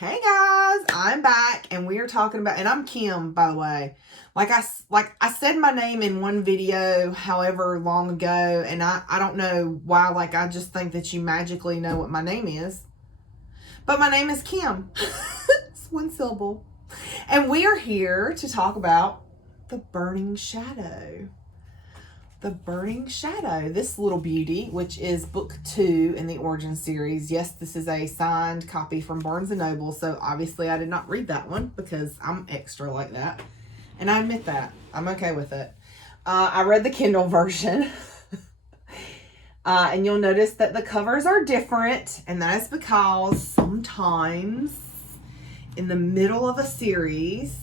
Hey guys, I'm back and we are talking about, and I'm Kim, by the way. Like I said my name in one video however long ago, and I don't know why, like I just think that you magically know what my name is. But my name is Kim. It's one syllable. And we are here to talk about The Burning Shadow. The Burning Shadow, this little beauty, which is book 2 in the Origin series. Yes, this is a signed copy from Barnes & Noble, so obviously I did not read that one because I'm extra like that. And I admit that. I'm okay with it. I read the Kindle version. And you'll notice that the covers are different, and that is because sometimes in the middle of a series,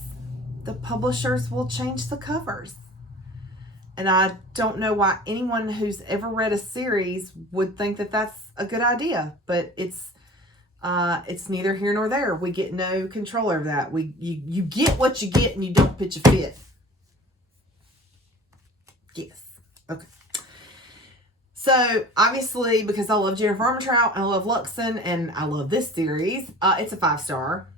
the publishers will change the covers. And I don't know why anyone who's ever read a series would think that that's a good idea, but it's neither here nor there. We get no control over that. You get what you get and you don't pitch a fit. Yes. Okay. So obviously, because I love Jennifer Armentrout, I love Luxon, and I love this series, it's a 5-star.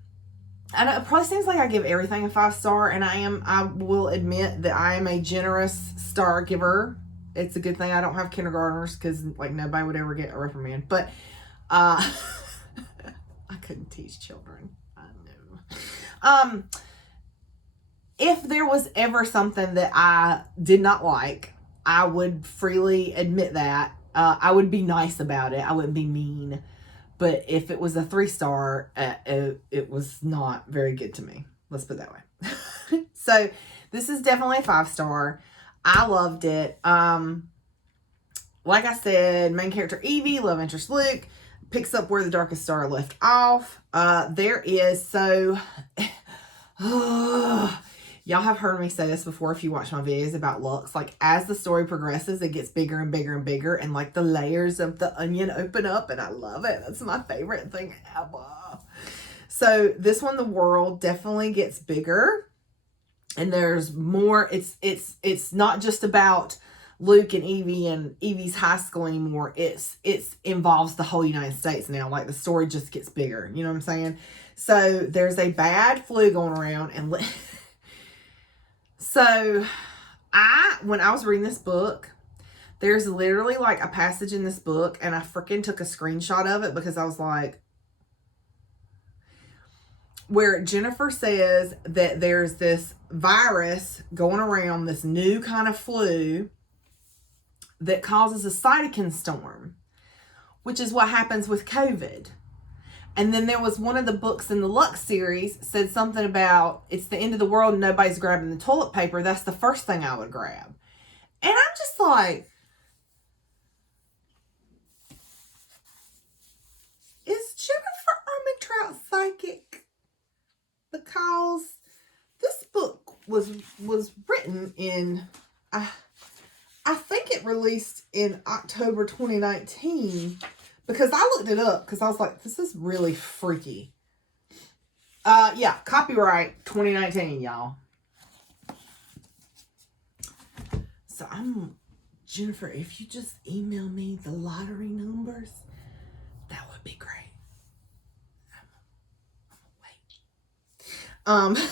And it probably seems like I give everything a 5-star, and I will admit that I am a generous star giver. It's a good thing I don't have kindergartners, because like nobody would ever get a reprimand. But I couldn't teach children. I know. If there was ever something that I did not like, I would freely admit that. I would be nice about it. I wouldn't be mean. But if it was a 3-star, it was not very good to me. Let's put it that way. So this is definitely a 5-star. I loved it. Like I said, main character Evie, love interest Luke, picks up where the darkest star left off. There is so... Y'all have heard me say this before if you watch my videos about Lux. Like, as the story progresses, it gets bigger and bigger and bigger. And, like, the layers of the onion open up. And I love it. That's my favorite thing ever. So, this one, the world definitely gets bigger. And there's more. It's not just about Luke and Evie and Evie's high school anymore. It's involves the whole United States now. Like, the story just gets bigger. You know what I'm saying? So, there's a bad flu going around. And... So, when I was reading this book, there's literally like a passage in this book, and I freaking took a screenshot of it because I was like, where Jennifer says that there's this virus going around, this new kind of flu that causes a cytokine storm, which is what happens with COVID. And then there was one of the books in the Lux series said something about it's the end of the world and nobody's grabbing the toilet paper. That's the first thing I would grab. And I'm just like, is Jennifer Armentrout psychic? Because this book was written in, I think it released in October 2019. Because I looked it up because I was like, this is really freaky. Yeah, copyright 2019, y'all. So Jennifer, if you just email me the lottery numbers, that would be great. I'm gonna wait.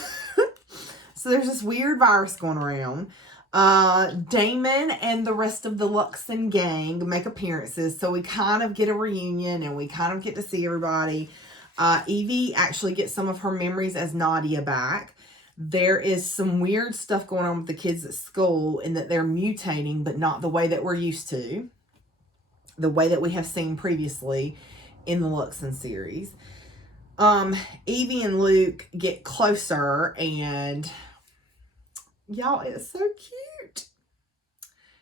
So there's this weird virus going around. Damon and the rest of the Luxon gang make appearances, so we kind of get a reunion and we kind of get to see everybody. Evie actually gets some of her memories as Nadia back. There is some weird stuff going on with the kids at school in that they're mutating, but not the way that we're used to. The way that we have seen previously in the Luxon series. Evie and Luke get closer, and y'all, it's so cute.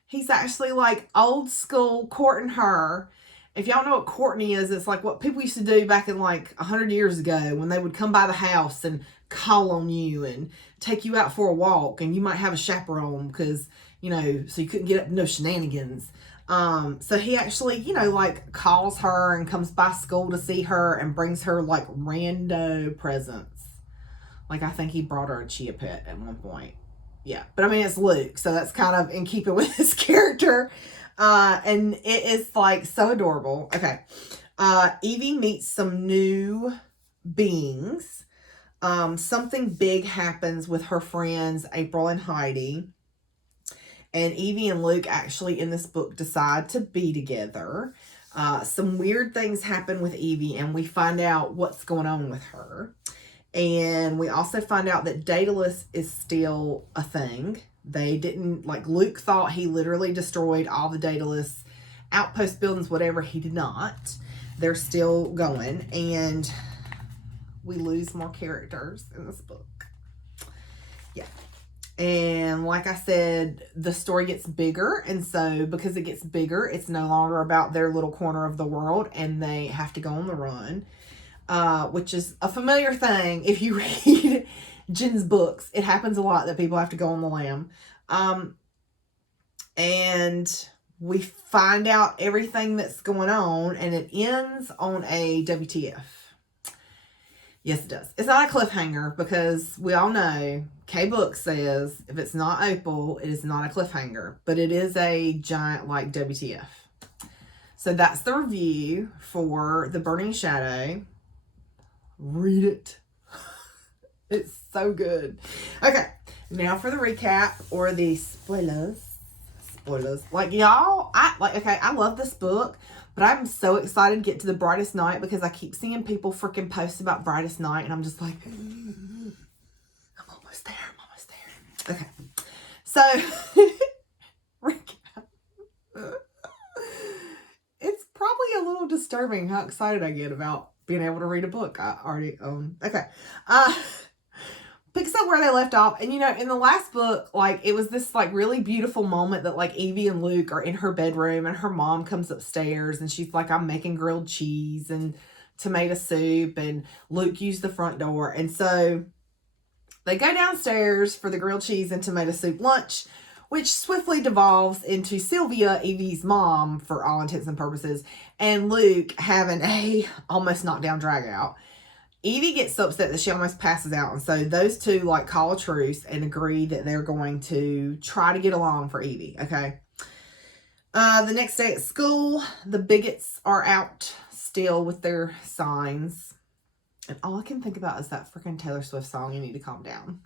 He's actually like old school courting her. If y'all know what courting is, it's like what people used to do back in like 100 years ago when they would come by the house and call on you and take you out for a walk, and you might have a chaperone because, you know, so you couldn't get up to no shenanigans. So he actually, you know, like calls her and comes by school to see her and brings her like rando presents. Like I think he brought her a chia pet at one point. Yeah, but I mean, it's Luke, so that's kind of in keeping with his character. And it is like so adorable. Okay. Evie meets some new beings. Something big happens with her friends, April and Heidi. And Evie and Luke actually in this book decide to be together. Some weird things happen with Evie, and we find out what's going on with her. And we also find out that Daedalus is still a thing. They didn't, like, Luke thought he literally destroyed all the Daedalus outpost buildings, whatever. He did not. They're still going. And we lose more characters in this book. Yeah. And like I said, the story gets bigger. And so because it gets bigger, it's no longer about their little corner of the world. And they have to go on the run. Which is a familiar thing if you read Jen's books. It happens a lot that people have to go on the lam. And we find out everything that's going on, and it ends on a WTF. Yes, it does. It's not a cliffhanger because we all know K-Book says if it's not Opal, it is not a cliffhanger, but it is a giant like WTF. So that's the review for The Burning Shadow. Read it. It's so good. Okay, now for the recap or the spoilers. Like, y'all, I love this book, but I'm so excited to get to The Brightest Night because I keep seeing people freaking post about Brightest Night, and I'm just like, I'm almost there. Okay, so recap. It's probably a little disturbing how excited I get about being able to read a book I already own. Okay. Picks up where they left off. And, you know, in the last book, like, it was this, like, really beautiful moment that, like, Evie and Luke are in her bedroom and her mom comes upstairs and she's like, I'm making grilled cheese and tomato soup, and Luke used the front door. And so they go downstairs for the grilled cheese and tomato soup lunch, which swiftly devolves into Sylvia, Evie's mom, for all intents and purposes, and Luke having a almost knocked down drag out. Evie gets so upset that she almost passes out, and so those two, like, call a truce and agree that they're going to try to get along for Evie, okay? The next day at school, the bigots are out still with their signs, and all I can think about is that freaking Taylor Swift song, You Need to Calm Down.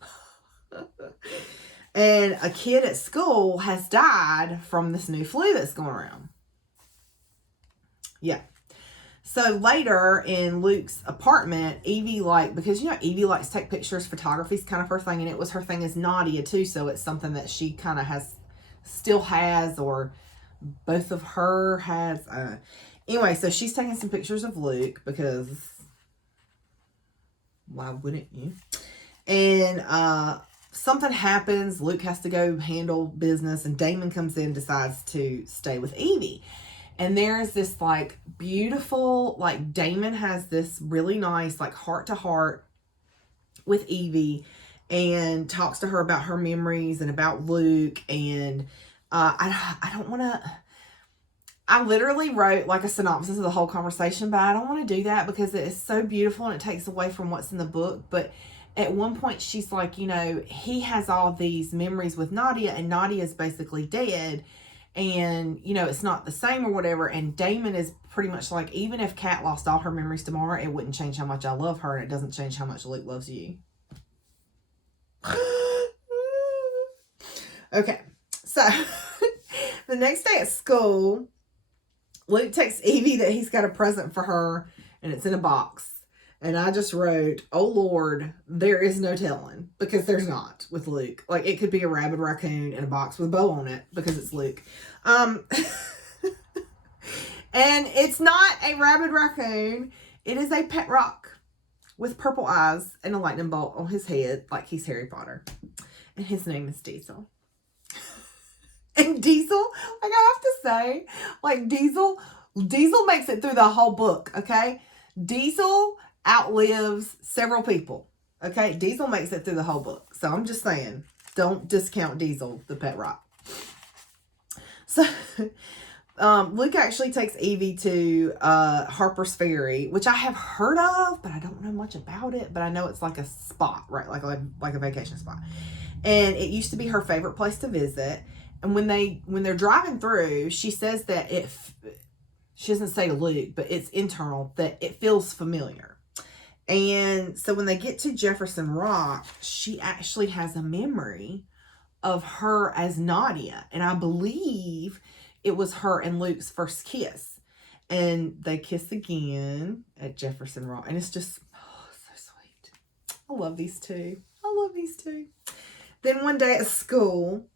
And a kid at school has died from this new flu that's going around. Yeah. So later in Luke's apartment, Evie, like, because, you know, Evie likes to take pictures, photography's kind of her thing, and it was her thing as Nadia too, so it's something that she kind of still has, or both of her has. Anyway, so she's taking some pictures of Luke because why wouldn't you? And something happens. Luke has to go handle business, and Damon comes in, decides to stay with Evie. And there's this, like, beautiful, like, Damon has this really nice, like, heart-to-heart with Evie and talks to her about her memories and about Luke. And I don't want to... I literally wrote, like, a synopsis of the whole conversation, but I don't want to do that because it is so beautiful and it takes away from what's in the book. But at one point, she's like, you know, he has all these memories with Nadia, and Nadia is basically dead. And, you know, it's not the same or whatever. And Damon is pretty much like, even if Kat lost all her memories tomorrow, it wouldn't change how much I love her. And it doesn't change how much Luke loves you. Okay. So, the next day at school, Luke texts Evie that he's got a present for her. And it's in a box. And I just wrote, oh Lord, there is no telling. Because there's not with Luke. Like, it could be a rabid raccoon in a box with a bow on it. Because it's Luke. And it's not a rabid raccoon. It is a pet rock. With purple eyes and a lightning bolt on his head. Like he's Harry Potter. And his name is Diesel. And Diesel, like, I have to say, like, Diesel makes it through the whole book, okay? Diesel outlives several people. Okay, Diesel makes it through the whole book. So I'm just saying, don't discount Diesel, the pet rock. So Luke actually takes Evie to Harper's Ferry, which I have heard of, but I don't know much about it. But I know it's like a spot, right? Like a vacation spot. And it used to be her favorite place to visit. And when they're driving through, she says that she doesn't say to Luke, but it's internal, that it feels familiar. And so when they get to Jefferson Rock, she actually has a memory of her as Nadia. And I believe it was her and Luke's first kiss. And they kiss again at Jefferson Rock. And it's just, oh, so sweet. I love these two. I love these two. Then one day at school,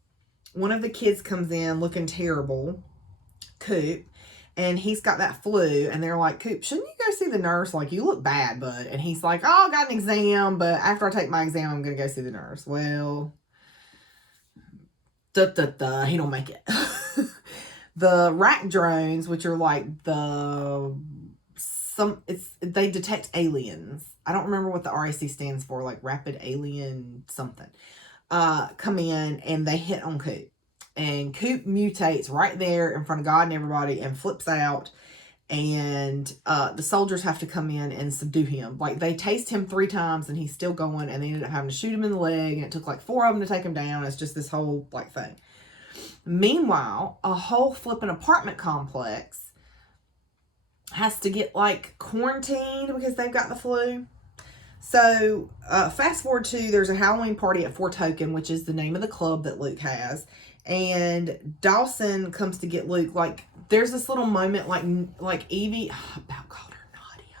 one of the kids comes in looking terrible, Coop, and he's got that flu, and they're like, Coop, shouldn't you go see the nurse? Like, you look bad, bud. And he's like, oh, I got an exam, but after I take my exam, I'm going to go see the nurse. Well, he don't make it. The rack drones, which are like they detect aliens. I don't remember what the RAC stands for, like rapid alien something. Come in and they hit on Coop. And Coop mutates right there in front of God and everybody and flips out. And the soldiers have to come in and subdue him. Like, they tased him 3 times and he's still going. And they ended up having to shoot him in the leg. And it took like 4 of them to take him down. It's just this whole like thing. Meanwhile, a whole flipping apartment complex has to get like quarantined because they've got the flu. So fast forward to, there's a Halloween party at Fort Token, which is the name of the club that Luke has. And Dawson comes to get Luke. Like, there's this little moment, like Evie, I about called her Nadia.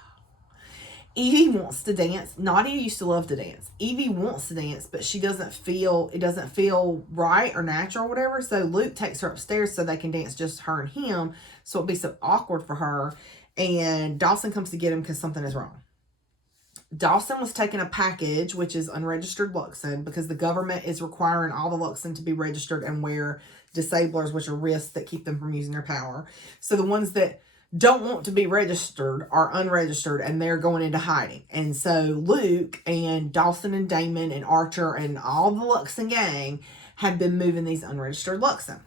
Evie wants to dance. Nadia used to love to dance. Evie wants to dance, but it doesn't feel right or natural or whatever. So Luke takes her upstairs so they can dance, just her and him. So it'd be so awkward for her. And Dawson comes to get him because something is wrong. Dawson was taking a package, which is unregistered Luxon, because the government is requiring all the Luxon to be registered and wear disablers, which are risks that keep them from using their power. So the ones that don't want to be registered are unregistered, and they're going into hiding. And so Luke and Dawson and Damon and Archer and all the Luxon gang have been moving these unregistered Luxon.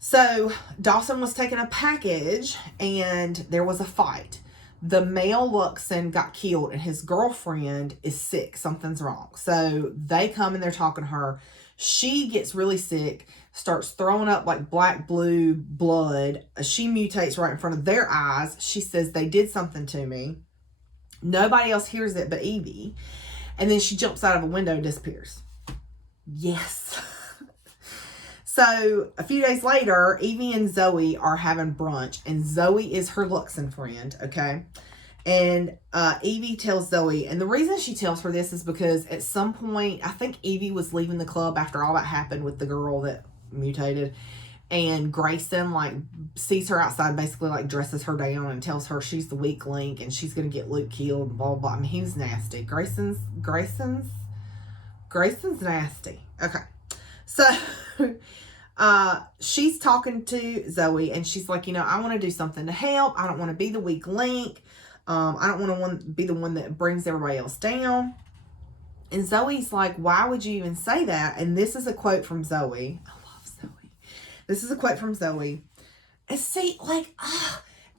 So Dawson was taking a package, and there was a fight. The male Luxon got killed and his girlfriend is sick. Something's wrong. So they come and they're talking to her. She gets really sick, starts throwing up like black blue blood. She mutates right in front of their eyes. She says, they did something to me. Nobody else hears it but Evie. And then she jumps out of a window and disappears. Yes. So a few days later, Evie and Zoe are having brunch, and Zoe is her Luxon friend, okay? And Evie tells Zoe, and the reason she tells her this is because at some point, I think Evie was leaving the club after all that happened with the girl that mutated, and Grayson like sees her outside, basically like dresses her down and tells her she's the weak link and she's gonna get Luke killed and blah blah blah. I mean, he was nasty. Grayson's nasty. Okay, so. She's talking to Zoe and she's like, I want to do something to help. I don't want to be the weak link. I don't want to be the one that brings everybody else down. And Zoe's like, why would you even say that? And this is a quote from Zoe. I love Zoe. This is a quote from Zoe. And see, like,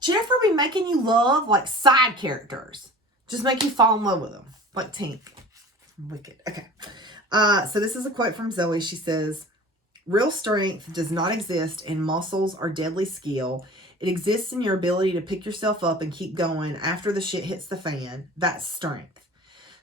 Jennifer be making you love like side characters. Just make you fall in love with them. Like Tink. Wicked. Okay. So this is a quote from Zoe. She says, real strength does not exist in muscles or deadly skill. It exists in your ability to pick yourself up and keep going after the shit hits the fan. That's strength.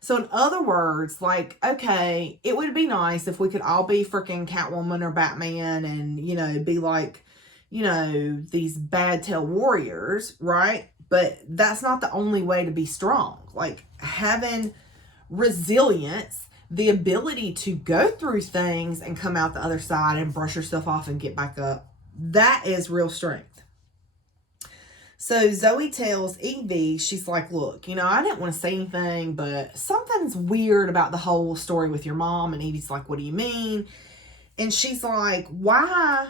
So in other words, like, okay, it would be nice if we could all be freaking Catwoman or Batman and, be like, these bad tail warriors, right? But that's not the only way to be strong. Like, having resilience, the ability to go through things and come out the other side and brush yourself off and get back up, that is real strength. So Zoe tells Evie, she's like, look, I didn't want to say anything, but something's weird about the whole story with your mom. And Evie's like, what do you mean? And she's like, why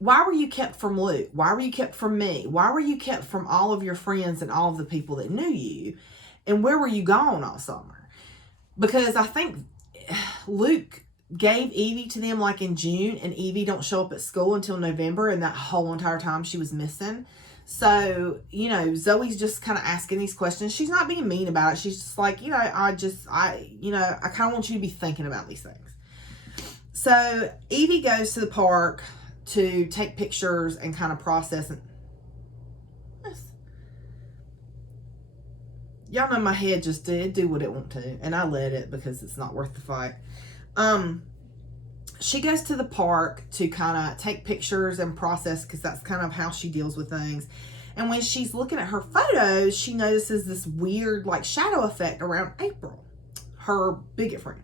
were you kept from Luke? Why were you kept from me? Why were you kept from all of your friends and all of the people that knew you? And where were you gone all summer? Because I think Luke gave Evie to them like in June, and Evie don't show up at school until November, and that whole entire time she was missing. So, Zoe's just kind of asking these questions. She's not being mean about it. She's just like, I kind of want you to be thinking about these things. So Evie goes to the park to take pictures and kind of process. y'all know my head just did do what it want to, and I let it because it's not worth the fight. She goes to the park to kind of take pictures and process, because that's kind of how she deals with things. And when she's looking at her photos, she notices this weird like shadow effect around April, her bigot friend.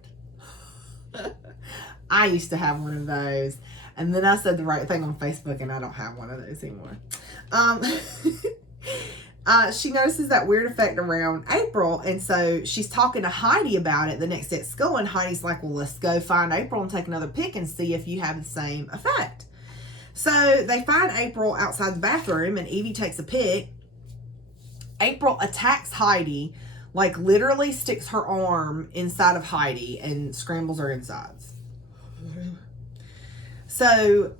I used to have one of those, and then I said the right thing on Facebook, and I don't have one of those anymore. She notices that weird effect around April, and so she's talking to Heidi about it the next day at school, and Heidi's like, well, let's go find April and take another pic and see if you have the same effect. So they find April outside the bathroom, and Evie takes a pic. April attacks Heidi, like literally sticks her arm inside of Heidi and scrambles her insides. So,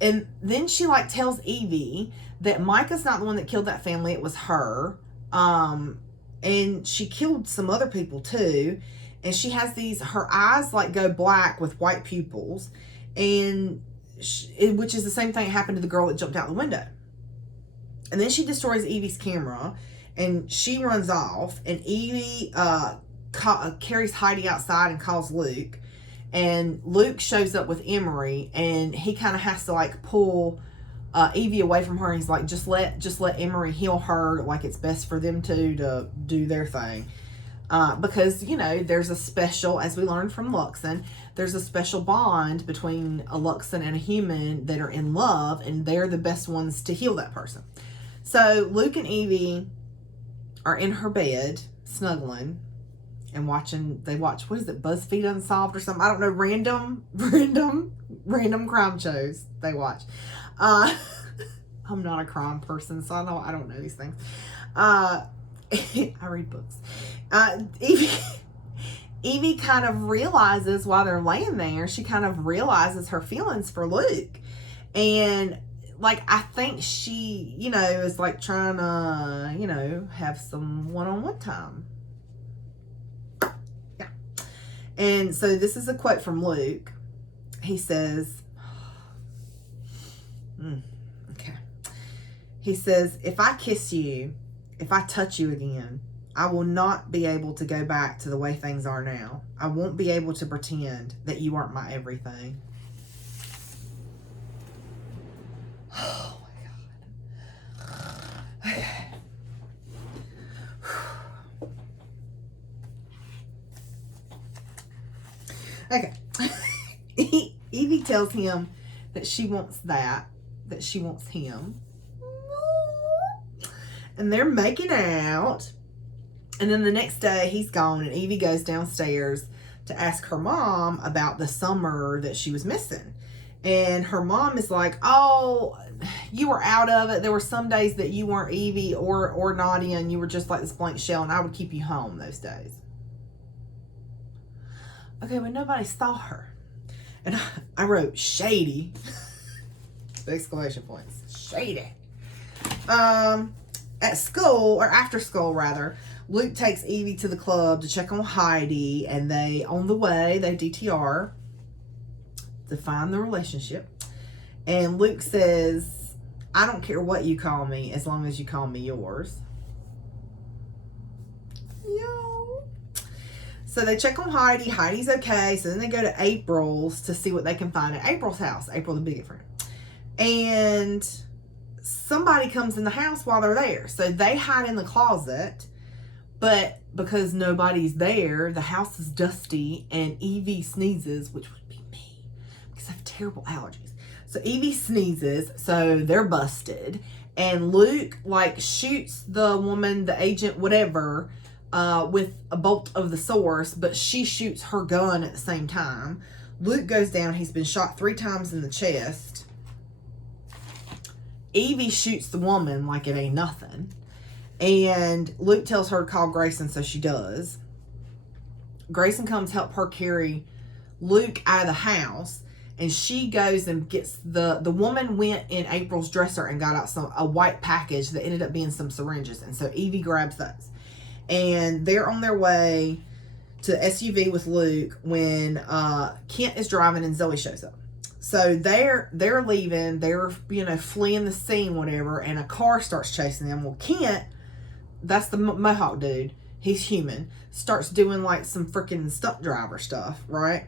and then she like tells Evie that Micah's not the one that killed that family, it was her. And she killed some other people too. And she has these, her eyes like go black with white pupils, and which is the same thing that happened to the girl that jumped out the window. And then she destroys Evie's camera, and she runs off, and Evie carries Heidi outside and calls Luke. And Luke shows up with Emery, and he kind of has to like pull Evie away from her. He's like, just let Emery heal her. Like, it's best for them to do their thing. Because, you know, there's a special, as we learned from Luxon, there's a special bond between a Luxon and a human that are in love, and they're the best ones to heal that person. So Luke and Evie are in her bed, snuggling, and they watch, what is it, BuzzFeed Unsolved or something? I don't know, random crime shows they watch. I'm not a crime person, so I don't know these things. I read books. Evie kind of realizes while they're laying there, she kind of realizes her feelings for Luke. And like, I think she, you know, is like trying to, you know, have some one-on-one time. Yeah. And so this is a quote from Luke. He says, okay. He says, if I kiss you, if I touch you again, I will not be able to go back to the way things are now. I won't be able to pretend that you aren't my everything. Oh my God. Okay. Okay. Evie tells him that she wants that she wants him. And they're making out. And then the next day he's gone, and Evie goes downstairs to ask her mom about the summer that she was missing. And her mom is like, oh, you were out of it. There were some days that you weren't Evie or Nadia, and you were just like this blank shell, and I would keep you home those days. Okay, but nobody saw her. And I wrote shady. Exclamation points. Shady. At school, or after school rather, Luke takes Evie to the club to check on Heidi, and on the way, they DTR to find the relationship. And Luke says, I don't care what you call me as long as you call me yours. Yo. So they check on Heidi. Heidi's okay. So then they go to April's to see what they can find at April's house. April, the bigot friend. And somebody comes in the house while they're there. So they hide in the closet. But because nobody's there, the house is dusty, and Evie sneezes, which would be me because I have terrible allergies. So Evie sneezes, so they're busted. And Luke like shoots the woman, the agent, whatever, with a bolt of the source, but she shoots her gun at the same time. Luke goes down. He's been shot 3 times in the chest. Evie shoots the woman like it ain't nothing. And Luke tells her to call Grayson, so she does. Grayson comes help her carry Luke out of the house, and she goes and gets the woman went in April's dresser and got out a white package that ended up being some syringes, and so Evie grabs those. And they're on their way to the SUV with Luke when Kent is driving and Zoe shows up. So they're leaving, they're fleeing the scene, whatever, and a car starts chasing them. Well, Kent, that's the Mohawk dude. he's human, starts doing like some freaking stunt driver stuff, right?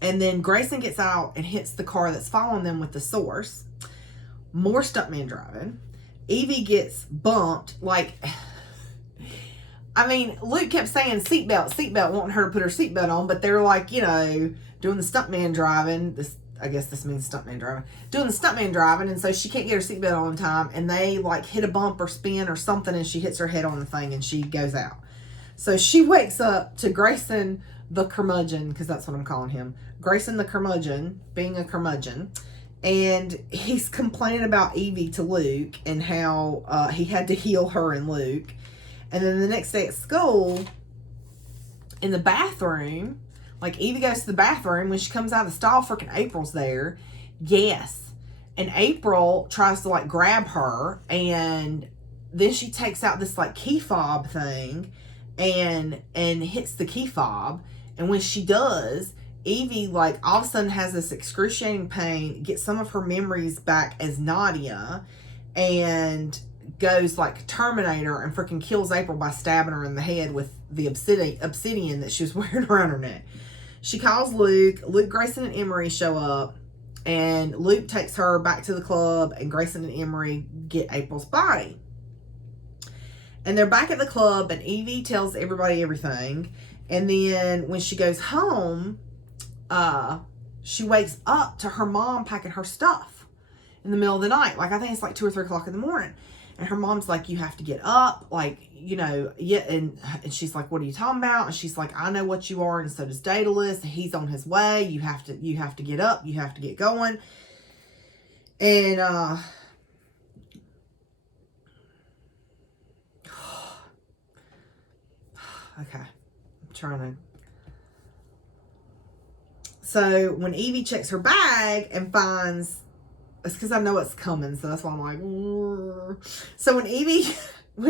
And then Grayson gets out and hits the car that's following them with the source. More stuntman driving. Evie gets bumped. Like, I mean, Luke kept saying seatbelt, wanting her to put her seatbelt on, but they're like, you know, doing the stuntman driving. I guess this means stuntman driving. Doing the stuntman driving, and so she can't get her seatbelt on in time, and they like hit a bump or spin or something, and she hits her head on the thing, and she goes out. So she wakes up to Grayson the curmudgeon, because that's what I'm calling him. Grayson the curmudgeon, being a curmudgeon. And he's complaining about Evie to Luke and how he had to heal her and Luke. And then the next day at school, in the bathroom, like Evie goes to the bathroom. When she comes out of the stall, freaking April's there. Yes. And April tries to like grab her. And then she takes out this like key fob thing and hits the key fob. And when she does, Evie, like, all of a sudden has this excruciating pain, gets some of her memories back as Nadia, and goes, like, Terminator and freaking kills April by stabbing her in the head with the obsidian that she was wearing around her neck. She calls Luke. Luke, Grayson, and Emery show up, and Luke takes her back to the club, and Grayson and Emery get April's body. And they're back at the club, and Evie tells everybody everything. And then when she goes home, she wakes up to her mom packing her stuff in the middle of the night. Like, I think it's like 2 or 3 o'clock in the morning. And her mom's like, you have to get up. Like, you know, yeah. And she's like, what are you talking about? And she's like, I know what you are. And so does Daedalus. He's on his way. You have to get up. You have to get going. And, okay. I'm trying to. So when Evie checks her bag and finds, it's because I know it's coming, so that's why I'm like, so when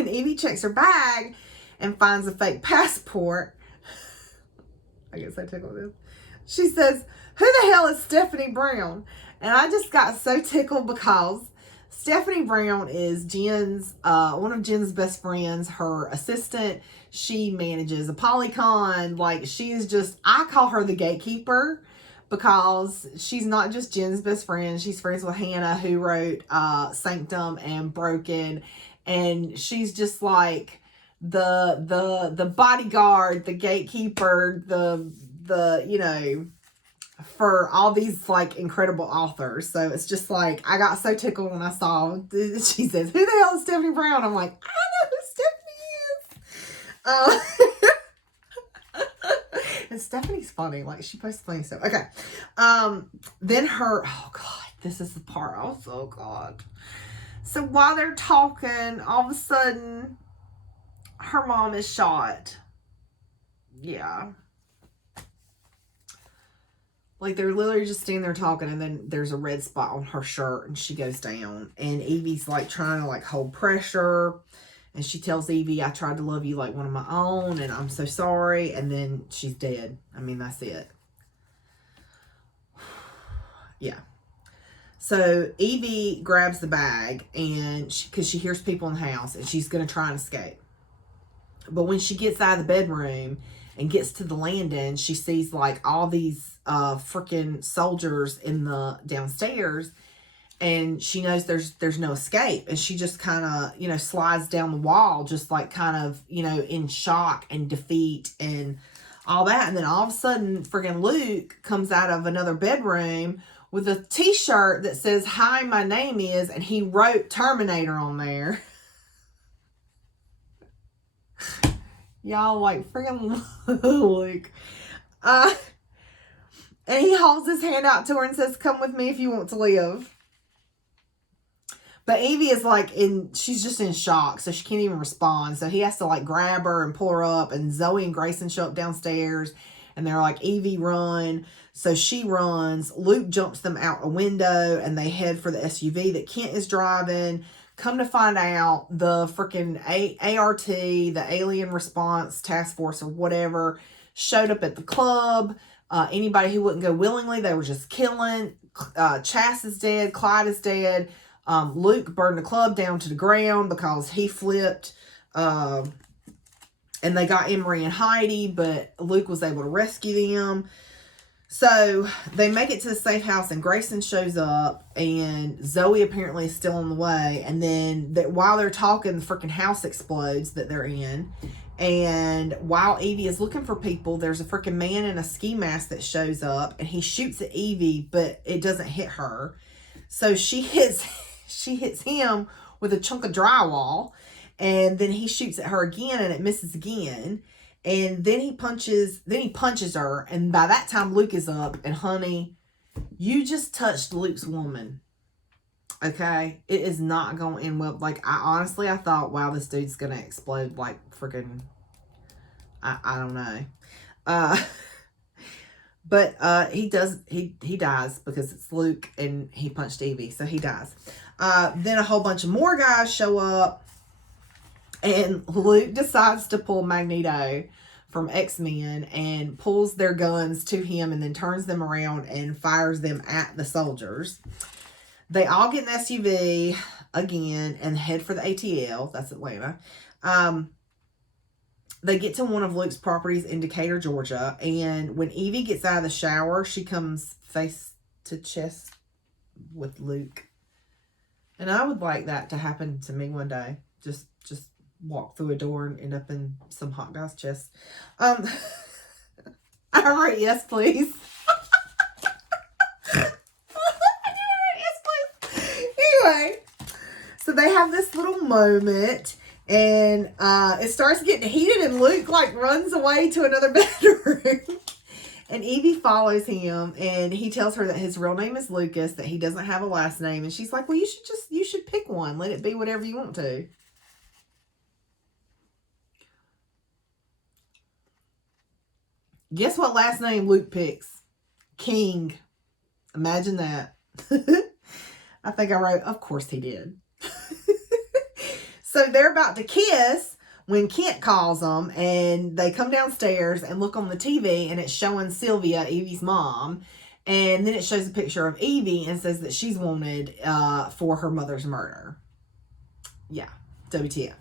Evie checks her bag and finds a fake passport, I guess I tickled this. She says, "Who the hell is Stephanie Brown?" And I just got so tickled because Stephanie Brown is Jen's, one of Jen's best friends, her assistant. She manages a Polycon. Like, she is just, I call her the gatekeeper because she's not just Jen's best friend. She's friends with Hannah, who wrote Sanctum and Broken. And she's just like the bodyguard, the gatekeeper, the you know, for all these like incredible authors. So it's just like, I got so tickled when I saw, she says, "Who the hell is Stephanie Brown?" I'm like, I know who Stephanie is. And Stephanie's funny. Like, she posts funny stuff. Okay. Then her, oh God, this is the part. Oh God. So while they're talking, all of a sudden, her mom is shot. Yeah. Like, they're literally just standing there talking, and then there's a red spot on her shirt, and she goes down. And Evie's, like, trying to, like, hold pressure. And she tells Evie, "I tried to love you like one of my own, and I'm so sorry." And then she's dead. I mean, that's it. Yeah. So Evie grabs the bag, and because she hears people in the house, and she's going to try and escape. But when she gets out of the bedroom and gets to the landing, she sees like all these freaking soldiers in the downstairs, and she knows there's no escape, and she just kind of, you know, slides down the wall, just like kind of, you know, in shock and defeat and all that. And then all of a sudden, freaking Luke comes out of another bedroom with a t-shirt that says, "Hi, my name is," and he wrote Terminator on there. Y'all, like, freaking Luke. And he holds his hand out to her and says, "Come with me if you want to live." But Evie is like she's just in shock, so she can't even respond. So he has to like grab her and pull her up, and Zoe and Grayson show up downstairs, and they're like, "Evie, run." So she runs. Luke jumps them out a window, and they head for the SUV that Kent is driving. Come to find out, the freaking ART, the Alien Response Task Force or whatever, showed up at the club. Anybody who wouldn't go willingly, they were just killing. Chas is dead. Clyde is dead. Luke burned the club down to the ground because he flipped And they got Emery and Heidi, but Luke was able to rescue them. So they make it to the safe house, and Grayson shows up, and Zoe apparently is still on the way. And then while they're talking, the freaking house explodes that they're in. And while Evie is looking for people, there's a freaking man in a ski mask that shows up, and he shoots at Evie, but it doesn't hit her. So she hits him with a chunk of drywall, and then he shoots at her again, and it misses again. And then he punches her, and by that time Luke is up, and honey, you just touched Luke's woman. Okay? It is not going to end well. Like, I thought, wow, this dude's going to explode like freaking, I don't know. But he dies because it's Luke and he punched Evie, so he dies. Then a whole bunch of more guys show up, and Luke decides to pull Magneto from X-Men and pulls their guns to him and then turns them around and fires them at the soldiers. They all get an SUV again and head for the ATL. That's Atlanta. They get to one of Luke's properties in Decatur, Georgia. And when Evie gets out of the shower, she comes face to chest with Luke. And I would like that to happen to me one day. Just walk through a door and end up in some hot guy's chest. I write yes, please. Anyway, so they have this little moment, and it starts getting heated, and Luke like runs away to another bedroom. And Evie follows him, and he tells her that his real name is Lucas, that he doesn't have a last name. And she's like, well, you should pick one. Let it be whatever you want to. Guess what last name Luke picks? King. Imagine that. I think I wrote, of course he did. So they're about to kiss when Kent calls them, and they come downstairs and look on the TV, and it's showing Sylvia, Evie's mom. And then it shows a picture of Evie and says that she's wanted for her mother's murder. Yeah, WTF.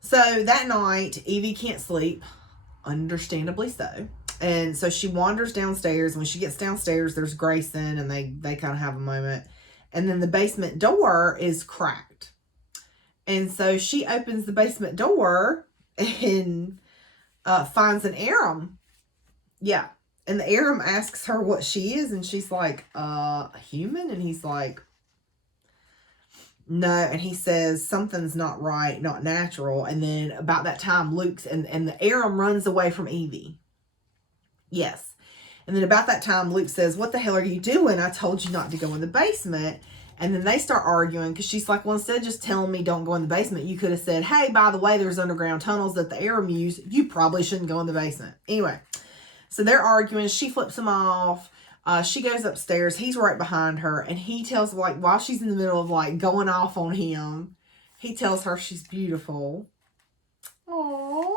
So that night, Evie can't sleep. Understandably so. And so she wanders downstairs. When she gets downstairs, there's Grayson, and they kind of have a moment. And then the basement door is cracked. And so she opens the basement door and finds an Aram. Yeah. And the Aram asks her what she is, and she's like, a human? And he's like, no. And he says, something's not right, not natural. And then about that time, Luke's, and the Aram runs away from Evie. Yes. And then about that time, Luke says, what the hell are you doing? I told you not to go in the basement. And then they start arguing, because she's like, well, instead of just telling me don't go in the basement, you could have said, hey, by the way, there's underground tunnels that the Aram use. You probably shouldn't go in the basement. Anyway, so they're arguing. She flips him off. She goes upstairs. He's right behind her. And he tells, like, while she's in the middle of, like, going off on him, he tells her she's beautiful. Aww.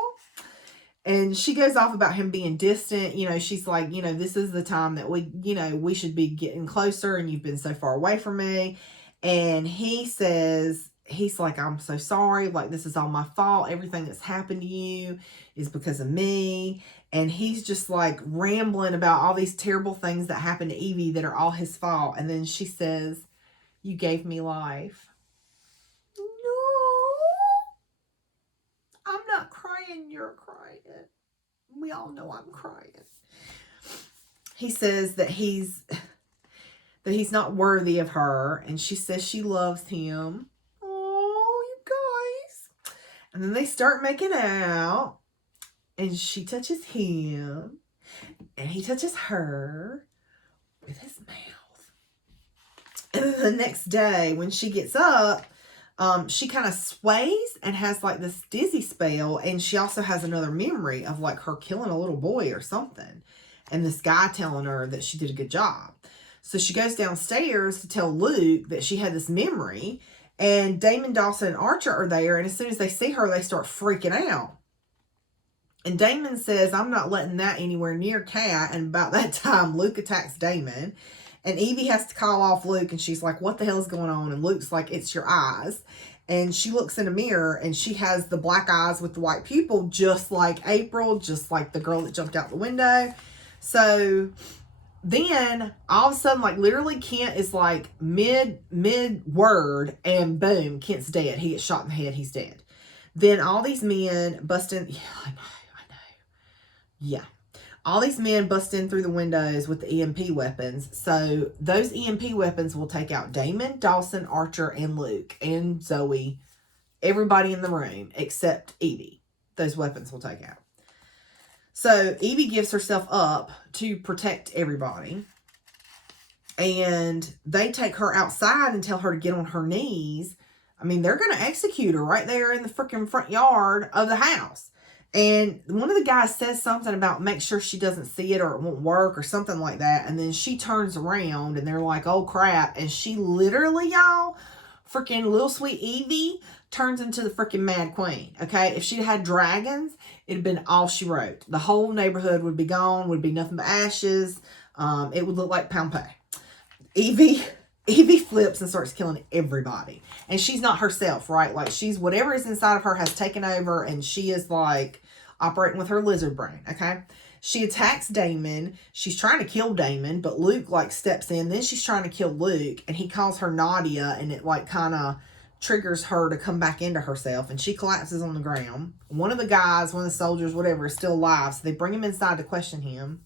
And she goes off about him being distant. You know, she's like, you know, this is the time that we should be getting closer, and you've been so far away from me. And he says, he's like, I'm so sorry. Like, this is all my fault. Everything that's happened to you is because of me. And he's just like rambling about all these terrible things that happened to Evie that are all his fault. And then she says, you gave me life. No, I'm not crying. You're crying. We all know I'm crying. He says that he's not worthy of her. And she says she loves him. Oh, you guys. And then they start making out. And she touches him, and he touches her with his mouth. And then the next day, when she gets up, she kind of sways and has like this dizzy spell. And she also has another memory of like her killing a little boy or something. And this guy telling her that she did a good job. So she goes downstairs to tell Luke that she had this memory. And Damon, Dawson, and Archer are there. And as soon as they see her, they start freaking out. And Damon says, I'm not letting that anywhere near Kat. And about that time, Luke attacks Damon. And Evie has to call off Luke. And she's like, what the hell is going on? And Luke's like, it's your eyes. And she looks in a mirror and she has the black eyes with the white pupil, just like April, just like the girl that jumped out the window. So then all of a sudden, like literally Kent is like mid word and boom, Kent's dead. He gets shot in the head. He's dead. Then all these men bust in. Yeah, I know. Yeah. All these men bust in through the windows with the EMP weapons. So those EMP weapons will take out Damon, Dawson, Archer, and Luke, and Zoe. Everybody in the room except Evie. Those weapons will take out. So Evie gives herself up to protect everybody. And they take her outside and tell her to get on her knees. I mean, they're going to execute her right there in the freaking front yard of the house. And one of the guys says something about make sure she doesn't see it or it won't work or something like that. And then she turns around and they're like, oh crap. And she literally, y'all, freaking little sweet Evie turns into the freaking Mad Queen. Okay. If she'd had dragons, it'd been all she wrote. The whole neighborhood would be gone, would be nothing but ashes. It would look like Pompeii. Evie flips and starts killing everybody. And she's not herself, right? Like she's, whatever is inside of her has taken over and she is like operating with her lizard brain, okay? She attacks Damon. She's trying to kill Damon, but Luke like steps in. Then she's trying to kill Luke and he calls her Nadia and it like kind of triggers her to come back into herself and she collapses on the ground. One of the guys, one of the soldiers, whatever, is still alive. So they bring him inside to question him.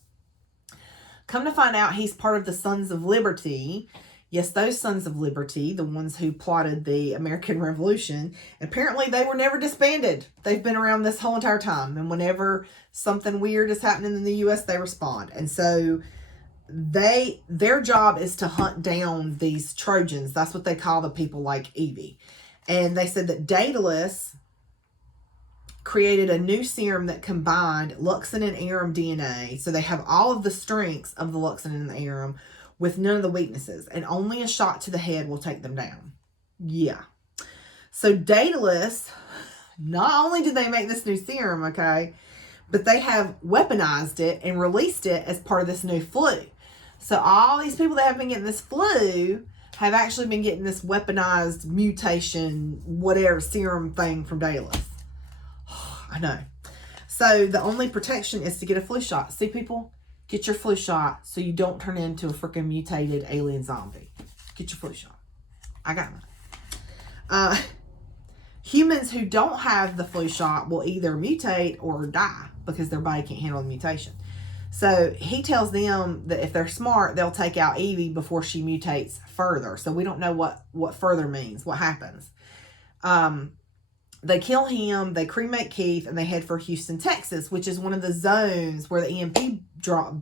Come to find out he's part of the Sons of Liberty. Yes, those Sons of Liberty, the ones who plotted the American Revolution, apparently they were never disbanded. They've been around this whole entire time. And whenever something weird is happening in the U.S., they respond. And so their job is to hunt down these Trojans. That's what they call the people like Evie. And they said that Daedalus created a new serum that combined Luxin and Aram DNA. So they have all of the strengths of the Luxin and the Aram with none of the weaknesses. And only a shot to the head will take them down. Yeah. So Daedalus, not only did they make this new serum, okay, but they have weaponized it and released it as part of this new flu. So all these people that have been getting this flu have actually been getting this weaponized mutation, whatever, serum thing from Daedalus. I know. So the only protection is to get a flu shot. See, people, get your flu shot so you don't turn into a freaking mutated alien zombie. Get your flu shot. I got mine. Humans who don't have the flu shot will either mutate or die because their body can't handle the mutation. So he tells them that if they're smart, they'll take out Evie before she mutates further. So we don't know what further means, what happens. They kill him, they cremate Keith, and they head for Houston, Texas, which is one of the zones where the EMP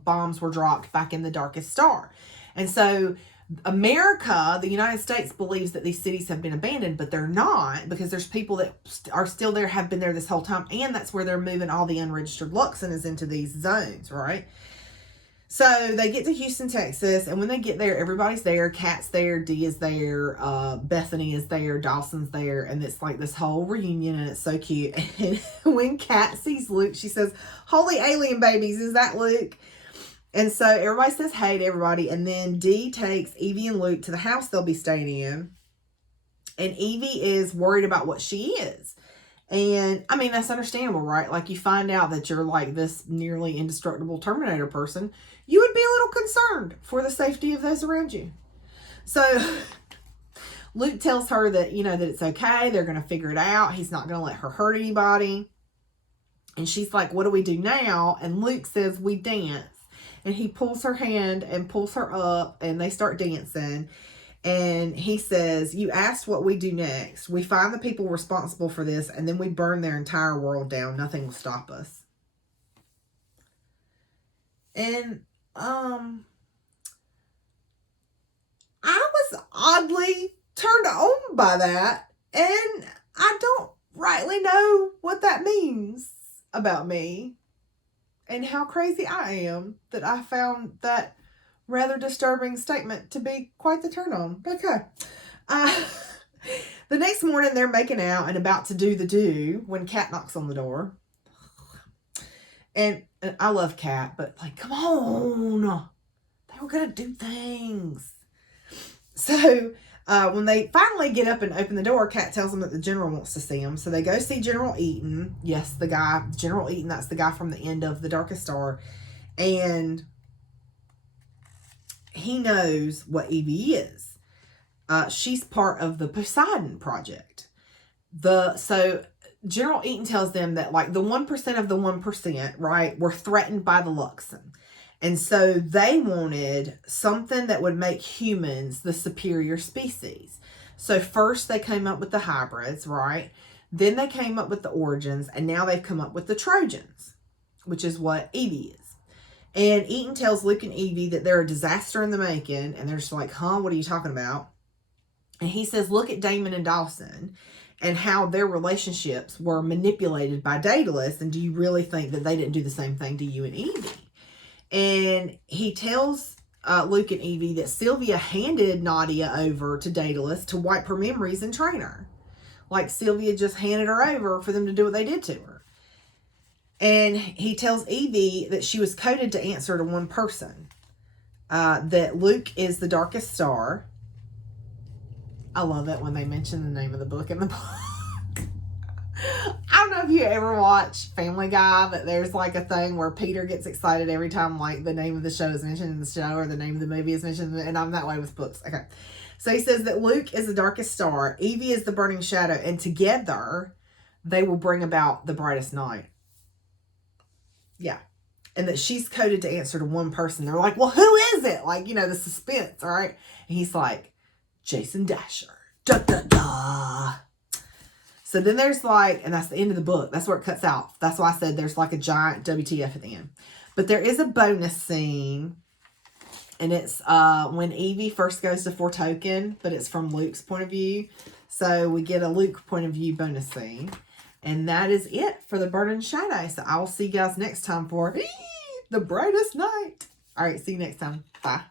bombs were dropped back in the Darkest Star. And so America, the United States, believes that these cities have been abandoned, but they're not, because there's people that are still there, have been there this whole time, and that's where they're moving all the unregistered Luxin is into these zones, right? So they get to Houston, Texas, and when they get there, everybody's there. Kat's there, Dee is there, Bethany is there, Dawson's there, and it's like this whole reunion, and it's so cute. And when Kat sees Luke, she says, "Holy alien babies, is that Luke?" And so everybody says hey to everybody, and then Dee takes Evie and Luke to the house they'll be staying in, and Evie is worried about what she is. And, I mean, that's understandable, right? Like, you find out that you're, like, this nearly indestructible Terminator person, you would be a little concerned for the safety of those around you. So, Luke tells her that, you know, that it's okay. They're going to figure it out. He's not going to let her hurt anybody. And she's like, what do we do now? And Luke says, we dance. And he pulls her hand and pulls her up, and they start dancing. And he says, you asked what we do next. We find the people responsible for this, and then we burn their entire world down. Nothing will stop us. And, I was oddly turned on by that. And I don't rightly know what that means about me and how crazy I am that I found that rather disturbing statement to be quite the turn on. Okay. The next morning they're making out and about to do the do when Kat knocks on the door. And I love Kat, but like, come on. They were going to do things. So When they finally get up and open the door, Kat tells them that the general wants to see them. So they go see General Eaton. Yes, the guy, General Eaton, that's the guy from the end of The Darkest Star. And he knows what Evie is. She's part of the Poseidon Project. So General Eaton tells them that like the 1% of the 1%, right, were threatened by the Luxon. And so they wanted something that would make humans the superior species. So first they came up with the hybrids, right? Then they came up with the origins, and now they've come up with the Trojans, which is what Evie is. And Eaton tells Luke and Evie that they're a disaster in the making, and they're just like, huh, what are you talking about? And he says, look at Damon and Dawson and how their relationships were manipulated by Daedalus, and do you really think that they didn't do the same thing to you and Evie? And he tells Luke and Evie that Sylvia handed Nadia over to Daedalus to wipe her memories and train her. Like Sylvia just handed her over for them to do what they did to her. And he tells Evie that she was coded to answer to one person. That Luke is the darkest star. I love it when they mention the name of the book in the book. I don't know if you ever watch Family Guy, but there's like a thing where Peter gets excited every time like the name of the show is mentioned in the show or the name of the movie is mentioned, and I'm that way with books. Okay. So he says that Luke is the darkest star, Evie is the burning shadow, and together they will bring about the brightest night. Yeah. And that she's coded to answer to one person. They're like, well, who is it? Like, you know, the suspense, all right? And he's like, Jason Dasher. Da, da, da. So then there's like, and that's the end of the book. That's where it cuts out. That's why I said there's like a giant WTF at the end. But there is a bonus scene. And it's when Evie first goes to Fort Token, but it's from Luke's point of view. So we get a Luke point of view bonus scene. And that is it for the Burning Shadow. So I will see you guys next time for the brightest night. All right, see you next time. Bye.